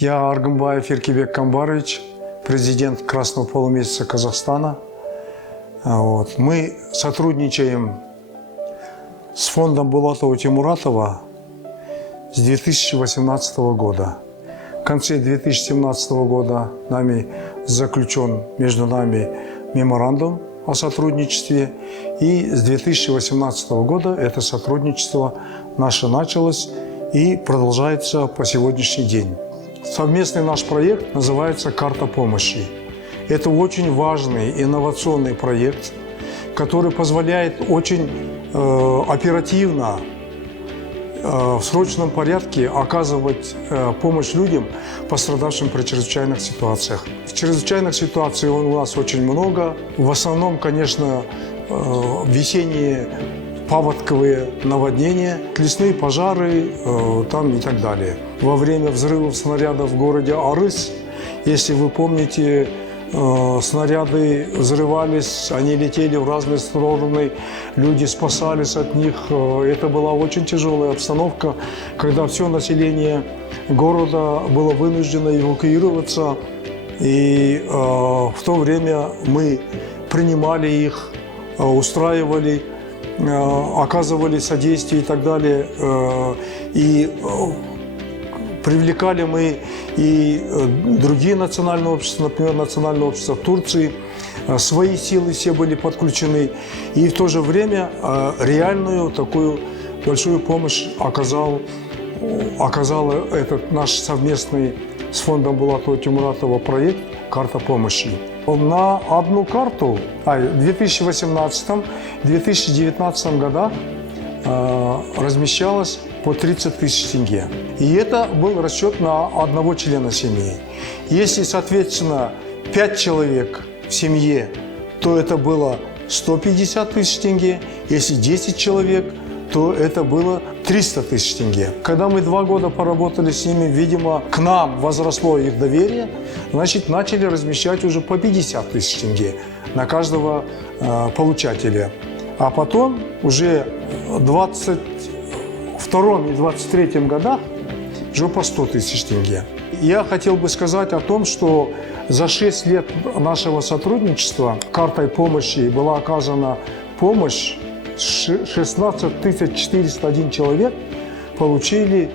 Я Аргамбаев Еркебек Камбарович, президент Красного полумесяца Казахстана. Мы сотрудничаем с фондом Булатова Тимуратова с 2018 года. В конце 2017 года заключен между нами меморандум о сотрудничестве, и с 2018 года это сотрудничество наше началось и продолжается по сегодняшний день. Совместный наш проект называется «Карта помощи». Это очень важный инновационный проект, который позволяет очень оперативно, в срочном порядке оказывать помощь людям, пострадавшим при чрезвычайных ситуациях. В чрезвычайных ситуациях у нас очень много. В основном, конечно, весенние паводковые наводнения, лесные пожары и так далее. Во время взрывов снарядов в городе Арыс, если вы помните, снаряды взрывались, они летели в разные стороны, люди спасались от них. Это была очень тяжелая обстановка, когда все население города было вынуждено эвакуироваться. И в то время мы принимали их, устраивали, оказывали содействие и так далее. И привлекали мы и другие национальные общества, например, Национальное общество в Турции. Свои силы все были подключены. И в то же время реальную такую большую помощь оказал этот наш совместный с фондом Булатова Тимуратова проект «Карта помощи». На одну карту в 2018-2019 годах размещалось по 30 тысяч тенге. И это был расчет на одного члена семьи. Если, соответственно, 5 человек в семье, то это было 150 тысяч тенге. Если 10 человек, то это было 300 тысяч тенге. Когда мы 2 года поработали с ними, видимо, к нам возросло их доверие, значит, начали размещать уже по 50 тысяч тенге на каждого получателя. А потом уже в 2022 и 2023 годах уже по 100 тысяч тенге. Я хотел бы сказать о том, что за 6 лет нашего сотрудничества картой помощи была оказана помощь. 16 401 человек получили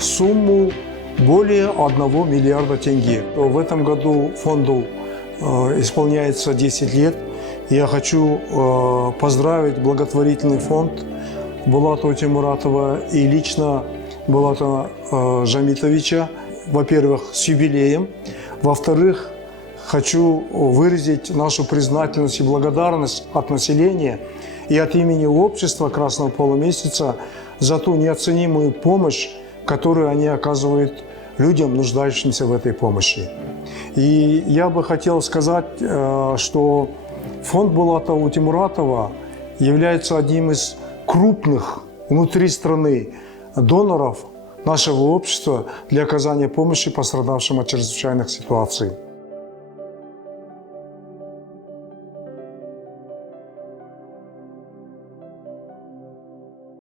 сумму более 1 миллиарда тенге. В этом году фонду исполняется 10 лет. Я хочу поздравить благотворительный фонд Булатова Тимуратова и лично Булата Жамитовича, во-первых, с юбилеем, во-вторых, хочу выразить нашу признательность и благодарность от населения и от имени общества Красного полумесяца за ту неоценимую помощь, которую они оказывают людям, нуждающимся в этой помощи. И я бы хотел сказать, что фонд Булатова Тимуратова является одним из крупных внутри страны доноров нашего общества для оказания помощи пострадавшим от чрезвычайных ситуаций.